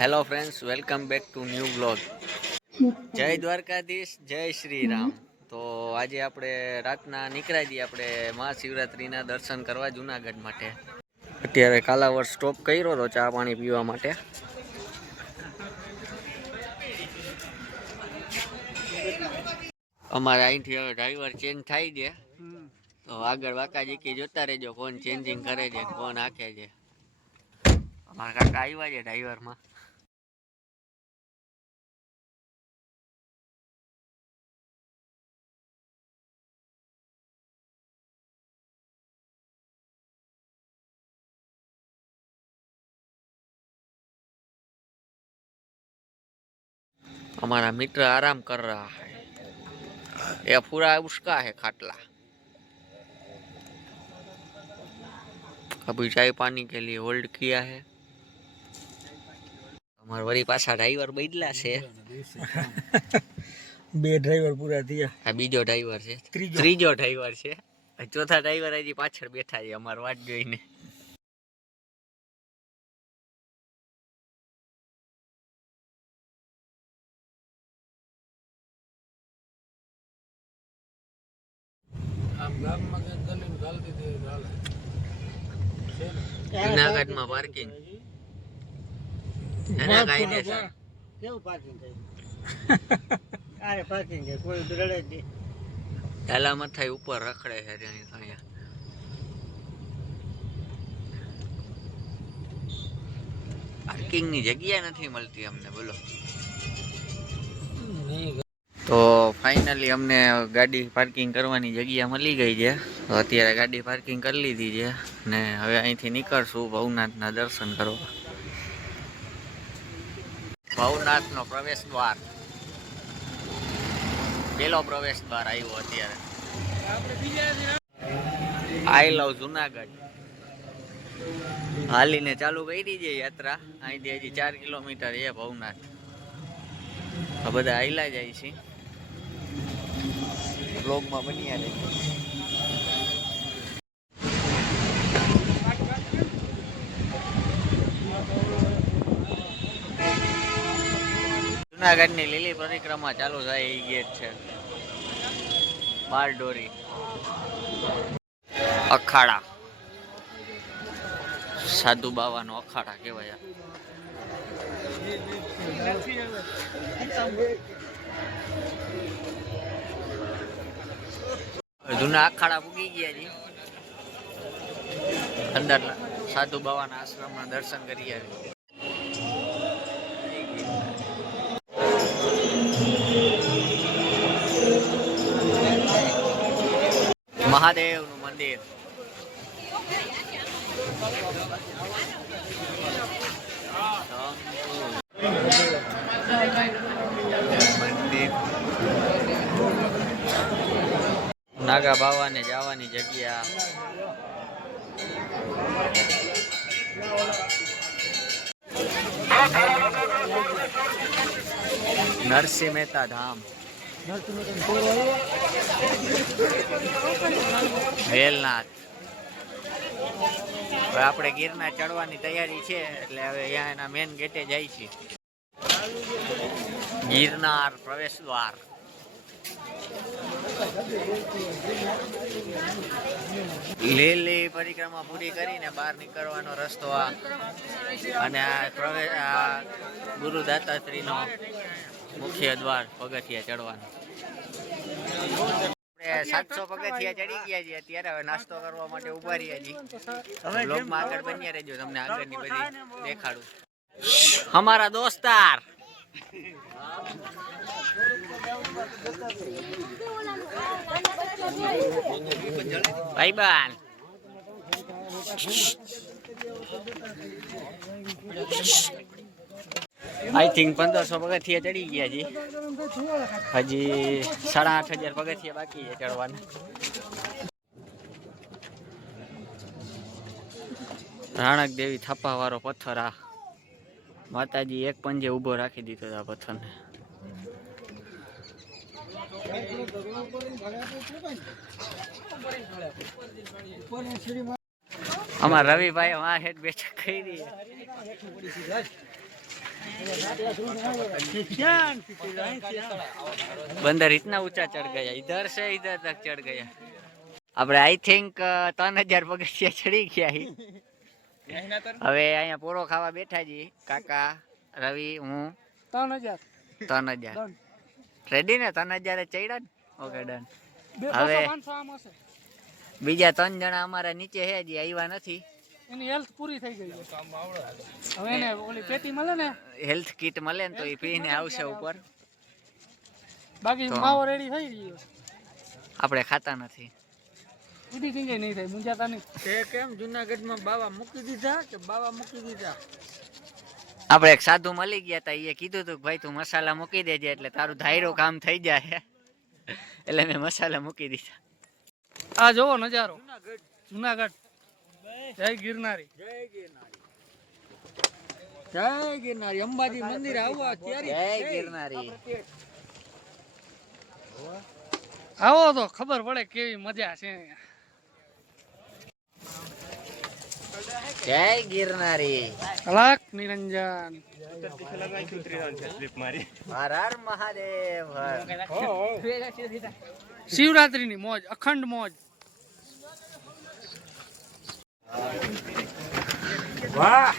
Hello friends, welcome back to new blog. જય દ્વારકાધીશ, જય શ્રી રામ. તો આજે આપણે રાતના નીકળ્યા છીએ આપણે મહાશિવરાત્રિના દર્શન કરવા જુનાગઢ માટે. અત્યારે કાલાવડ સ્ટોપ કર્યો હતો ચા પાણી પીવા માટે. અમારે અહીંથી હવે ડ્રાઈવર ચેન્જ થાય છે, તો આગળ વાકાજીકી જોતા રહેજો કોણ ચેન્જિંગ કરે છે, કોણ હાકે છે. અમારા કાકા આવ્યા છે ડ્રાઈવરમાં. हमारा मित्र आराम कर रहा है, यह पूरा उसका है खाटला. अभी चाय पानी के लिए होल्ड किया है. हमारे वरी पासा ड्राइवर बदला से. બે ડ્રાઈવર પૂરા થયા. આ બીજો ડ્રાઈવર છે, ત્રીજો ડ્રાઈવર છે. ચોથા ડ્રાઈવર હજી પાછળ બેઠા છે અમાર વાટ જોઈને. જુનાગઢમાં પાર્કિંગ એના કાયદેસર કેવું પાર્કિંગ થાય? આરે પાર્કિંગ છે, કોઈ રડે જ નહીં. હેલામત થાય ઉપર રખડે છે અહીંયા. પાર્કિંગની જગ્યા નથી મળતી અમને, બોલો. તો ફાઇનલી અમને ગાડી પાર્કિંગ કરવાની જગ્યા મળી ગઈ છે. તો અત્યારે ગાડી પાર્કિંગ કરી લીધી છે ને હવે અહીંથી નીકળશું ભવનાથના દર્શન કરવા. ભવનાથનો પ્રવેશ દ્વાર, પેલો પ્રવેશ દ્વાર આવ્યો અત્યારે. આઈ લવ જુનાગઢ. હાલીને ચાલુ કરી છે યાત્રા. અહીંથી હજી 4 કિલોમીટર છે ભવનાથ. આ બધા હાઈલા જાય છે. બ્લોગમાં બન્યા રહે. જુનાગઢની લીલી પરિક્રમા ચાલુ થાય એ ગેટ છે. બારડોરી અખાડા, સાધુ બાવાનો અખાડા કહેવાય. જૂના અખાડા પૂગી ગયા છે. અંદર સાધુ બાવાના આશ્રમના દર્શન કરી આવી. મહાદેવનું મંદિર. નાગા બાવાને જવાની જગ્યા. નરસિંહ મહેતા ધામ, વેલનાથ. હવે આપણે ગિરનાર ચડવાની તૈયારી છે, એટલે હવે અહીંયા એના મેન ગેટે જાય છે. ગિરનાર પ્રવેશ દ્વાર. લીલી પરિક્રમા પૂરી કરીને બહાર નીકળવાનો રસ્તો આ. અને આ ગુરુ દાતાશ્રીનો મુખ્ય દ્વાર, પગથિયા ચડવાનો. 700 પગથિયા ચડી ગયા છે અત્યારે. હવે નાસ્તો કરવા માટે ઉભા રહ્યા છીએ. બ્લોગમાં આગળ બન્યા રહેજો, તમને આગળની બધી દેખાડું. હમારા દોસ્તાર ભાઈબાન. આઈ થિંક 1500 પગથિયા ચડી ગયા છે. હજી 8500 પગથિયા બાકી છે ચડવાના. રાણક દેવી થાપા વાળો પથ્થર. આ માતાજી એક પંજે ઉભો રાખી દીધો આ પથ્થરને. અમાર રવિભાઈ વहाँ હેઠ બેઠક કરી बंदर इतना ऊंचा चढ़ गया, इधर से इधर तक चढ़ गया. આપણે આઈ થિંક 3000 પગથિયા ચડી ગયા હી. હવે અહીંયા પોળો ખાવા બેઠા જી કાકા, રવિ, હું. 3000 રેડી ને? 3000 ચડ્યા ને? Okay done. હવે બીજા 3 જણા અમારા નીચે છે, હજી આવ્યા નથી. એની હેલ્થ પૂરી થઈ ગઈ છે. હવે એને ઓલી પેટી મળે ને, હેલ્થ કિટ મળે ને તો એ પીને આવશે ઉપર. બાકી માવો રેડી થઈ ગયો. આપણે ખાતા નથી. ઉડી ટીંગે નહીં થાય, મુંજાતા નહીં. તે કેમ જુનાગઢમાં બાવા મૂકી દીધા કે બાવા મૂકી દીધા? આપણે એક સાધુ મળી ગયા હતા, એ કીધું હતું કે ભાઈ તું મસાલા મૂકી દેજે એટલે તારું ધાયરો કામ થઈ જાય. એટલે મેં મસાલા મૂકી દીધા. આ જોવો નજારો જુનાગઢ. જય ગિરનારી, જય ગિરનારી, જય ગિરનારી. અંબાજી મંદિર આવવા ત્યારે જય ગિરનારી. આવો તો ખબર પડે કેવી મજા છે. જય ગિરનારી. કલાક નિરંજન. હર હર મહાદેવ. શિવરાત્રીની મોજ, અખંડ મોજ. વાહ.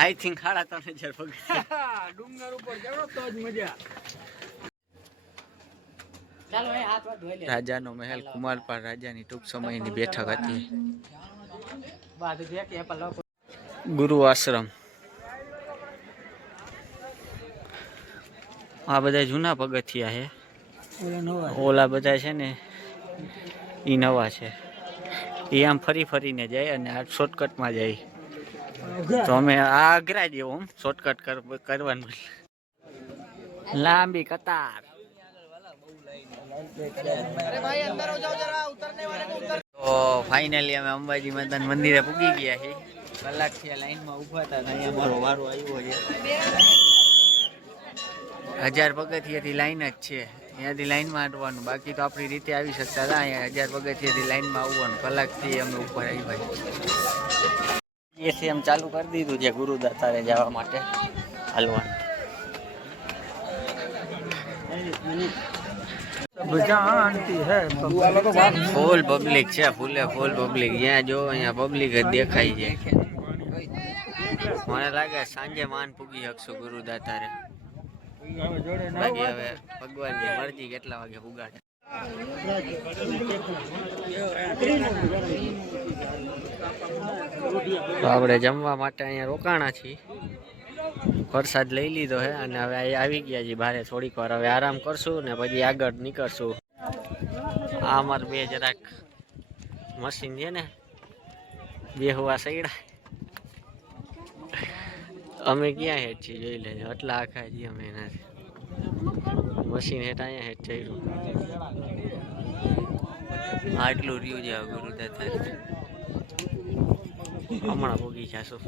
આઈ થિંક 3000 પગથિયા. ડુંગર ઉપર ચડો તો જ મજા. રાજાનો મહેલ કુમારપાળ રાજાની ટૂંક સમયની બેઠક હતી. ગુરુ આશ્રમ. આ બધા જૂના પગથિયા છે, ઓલા બધા છે ને ઈ નવા છે. એ આમ ફરી ફરીને જાય અને આ શોર્ટકટમાં જાય. તો અમે આ અઘરા જેવો શોર્ટકટ કરવાનું. લાંબી કતાર. તો ફાઇનલી અમે અંબાજી માતાના મંદિરે પૂગી ગયા છીએ. કલાકથી લાઈનમાં ઊભા હતા, અહીંયા અમારો વારો આવ્યો છે. 1000 પગથિયાથી લાઈન જ છે, ત્યાંથી લાઈનમાં હટવાનું. બાકી તો આપણી રીતે આવી શકતા હતા. અહીંયા 1000 પગથિયાથી લાઈનમાં આવવાનું. કલાકથી અમે ઉપર આવ્યા છીએ. એથી એમ ચાલુ કરી દીધું છે ગુરુદાતારે જવા માટે હાલવાનું. ફૂલ પબ્લિક છે, ફૂલે ફૂલ પબ્લિક. જ્યાં જો અહીંયા પબ્લિક જ દેખાય છે. મને લાગે સાંજે માન પૂગી શકશું ગુરુદાતારે. બાકી હવે ભગવાનની મરજી કેટલા વાગે પુગાડે. તો આપણે જમવા માટે અહીંયા રોકાણા છીએ. પ્રસાદ લઈ લીધો હે અને હવે આવી ગયા છીએ બહાર. થોડીક વાર હવે આરામ કરશું ને પછી આગળ નીકળશું. આ અમારે બે જરાક મશીન છે ને, બે હવા સૈડા. અમે ક્યાં હેઠ છીએ જોઈ લેજો. આટલા આખા છીએ અમે એનાથી. મશીન હેઠ અહીંયા હેઠ ચડ્યું. આટલું રહ્યું છે ગુરુદાતા. હમણાં ભોગી જશું.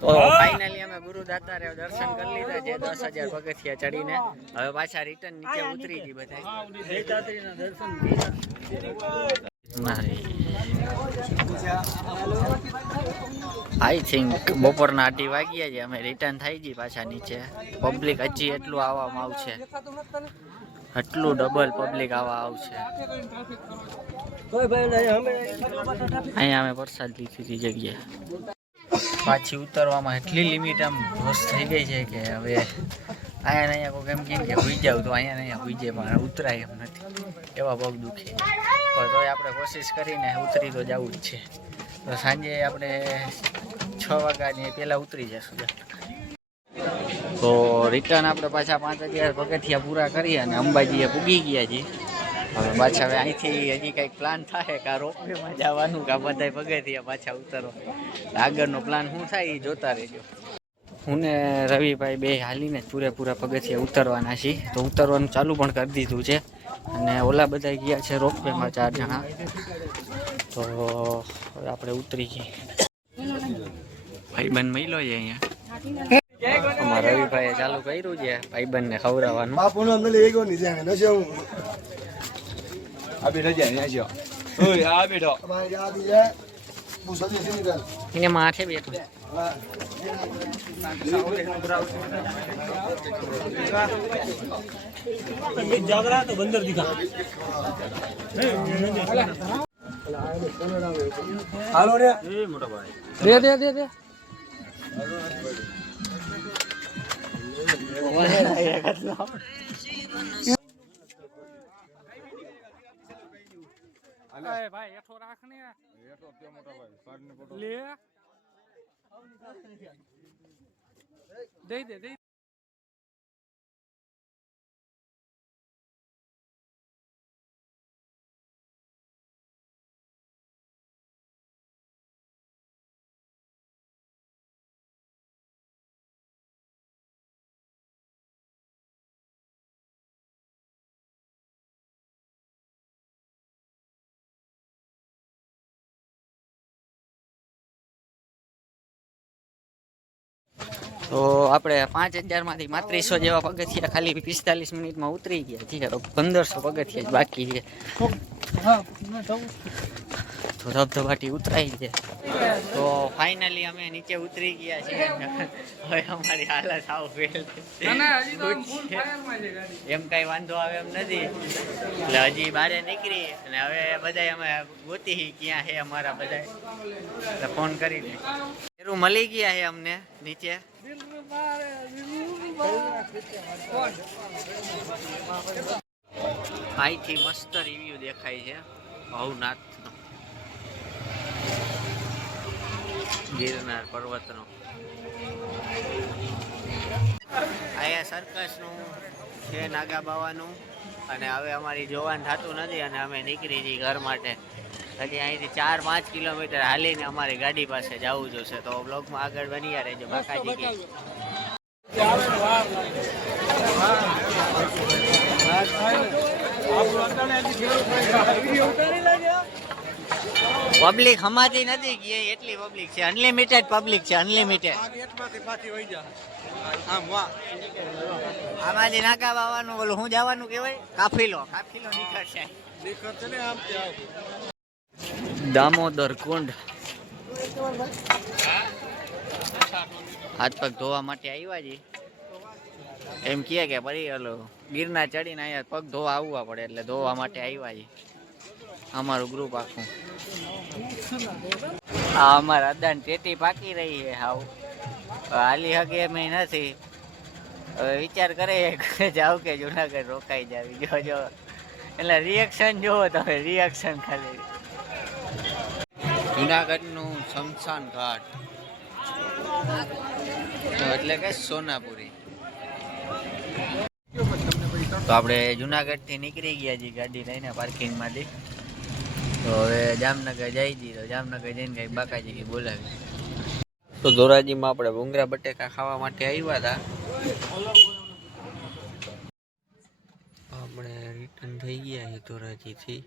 તો ફાઇનલી અમે ગુરુદાતારે દર્શન કરી લીધા છે 10,000 પગથિયા ચડીને. હવે પાછા રિટર્ન નીચે ઉતરી ગઈ બધા. આઈ થિંક બપોરના 8 વાગ્યા છે. અમે રિટર્ન થઈ ગઈ પાછા નીચે. પબ્લિક હજી એટલું આવવામાં આવશે, એટલું ડબલ પબ્લિક આવશે. અહીંયા અમે પ્રસાદ લીધી જગ્યાએ. પાછી ઉતરવામાં એટલી લિમિટ આમ હોશ થઈ ગઈ છે કે હવે અહીંયા કોઈ એમ કેમ કે હોઈ જાવ તો અહીંયા હોઈ જાય, પણ ઉતરાય એમ નથી. એવા પગ દુખે. પણ તોય આપણે કોશિશ કરીને ઉતરી તો જવું જ છે. તો સાંજે આપણે 6 વાગ્યાની પહેલાં ઉતરી જશું. તો રિટર્ન આપણે પાછા 5,000 પગથિયા પૂરા કરી અને અંબાજીએ પૂગી ગયા છીએ. હવે પાછા હવે અહીંથી હજી કંઈક પ્લાન થાય કે આ રોપવેમાં જવાનું કે આ બધા પગથિયા પાછા ઉતરવા. આગળનો પ્લાન શું થાય એ જોતા રહેજો. હું ને રવિભાઈ બે હાલીને પૂરેપૂરા પગથિયા ઉતરવાના છીએ. તો ઉતરવાનું ચાલુ પણ કરી દીધું છે અને ઓલા બધા ગયા છે રોપવેમાં 4 જણા. તો હવે આપણે ઉતરી જઈએ. ભાઈબંધ મળ્યો છે અહીંયા. અમારા રવિભાઈએ ચાલુ કર્યું છે ભાઈબંધને ખવડાવવાનું. એને માથે બેઠું. जागरा तो बंदर दिखा हेलो रे मोटा भाई दे अरे भाई एठो રાખને એઠો તે મોટા ભાઈ પાડ ને ફોટો લે દે તો આપણે 5000 માંથી 3500 જેવા પગથિયા ખાલી 45 મિનિટમાં ઉતરી ગયા છે. 1500 પગથિયા બાકી છે. તો ધબધબાટી ઉતરાઈ છે. તો ફાઇનલી અમે નીચે ઉતરી ગયા છીએ. હવે અમારી હાલત આવ ફેલ એમ કઈ વાંધો આવે એમ નથી. એટલે હજી બહાર નીકળી અને હવે બધા અમે ગોતી ક્યાં છે અમારા બધા, એટલે ફોન કરીને મળી ગયા છે અમને નીચે. અહીંથી મસ્ત રિવ્યુ દેખાય છે ભવનાથનો, ગિરનાર પર્વતનો. અહીંયા સર્કસનું છે, નાગા બાવાનું. અને હવે અમારી જોવાન થતું નથી અને અમે નીકળી જઈએ ઘર માટે. હજી અહીંથી 4-5 કિલોમીટર હાલીને અમારી ગાડી પાસે જવું જોશે. તો બ્લોગમાં આગળ બન્યા રહેજો. બાકાજી કે પબ્લિક હમાતી નથી કે એટલી પબ્લિક છે. અનલિમિટેડ પબ્લિક છે, અનલિમિટેડ. આમાંથી નાકા બાવાનું બોલું હું જવાનું કેવાય કાફીલો નીકળશે. દામોદર કુંડ હાથ પગ ધોવા માટે આવ્યા છીએ. એમ કહે કે ફરી હલો ગિરનાર ચડીને અહીંયા પગ ધોવા આવવા પડે, એટલે ધોવા માટે આવ્યા છીએ અમારું ગ્રુપ આખું. આ અમારા અદાન ટેટી પાકી રહી છે. હાવ હાલી હગે એમ નથી. હવે વિચાર કરે જાવ કે જુનાગઢ રોકાઈ જાવી. જો એટલે રિએક્શન જોવો તમે, રિએક્શન ખાલી. જુનાગઢનું શમશાન ઘાટ એટલે કે સોનાપુરી. તો આપણે જુનાગઢથી નીકળી ગયા છીએ ગાડી લઈને પાર્કિંગમાંથી. તો હવે જામનગર જઈ જઈએ. તો જામનગર જઈને કંઈક બાકાજી કંઈ બોલાવી. તો ધોરાજીમાં આપણે ભૂંગરા બટેકા ખાવા માટે આવ્યા હતા. આપણે રિટર્ન થઈ ગયા છીએ ધોરાજીથી.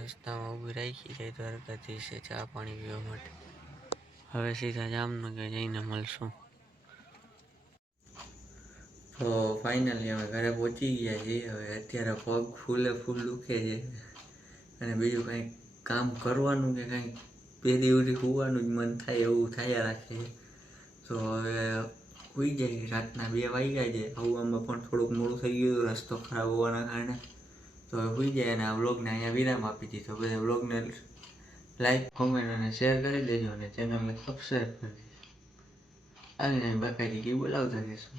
રસ્તામાં ઊભી રાખી છે દ્વારકાધીશે ચા પાણી પીવા માટે. હવે સીધા જામનગર જઈને મળશું. તો ફાઇનલી અમે ઘરે પહોંચી ગયા છીએ. હવે અત્યારે પગ ફૂલે ફૂલ દુખે છે અને બીજું કંઈક કામ કરવાનું કે કંઈક પેલી ઉડી હોવાનું જ મન થાય એવું થયા રાખે. તો હવે સુઈ જાય. રાતના 2 વાગ્યા છે. આવવામાં પણ થોડુંક મોડું થઈ ગયું રસ્તો ખરાબ હોવાના કારણે. તો હવે સુઈ જાય અને આ વ્લોગને અહીંયા વિરામ આપી દીધો. બધા વ્લોગને લાઈક, કોમેન્ટ અને શેર કરી દેજો અને ચેનલને સબસ્ક્રાઈબ કરી દેજો. આવીને બાકાજી કંઈ બોલાવતા જઈશું.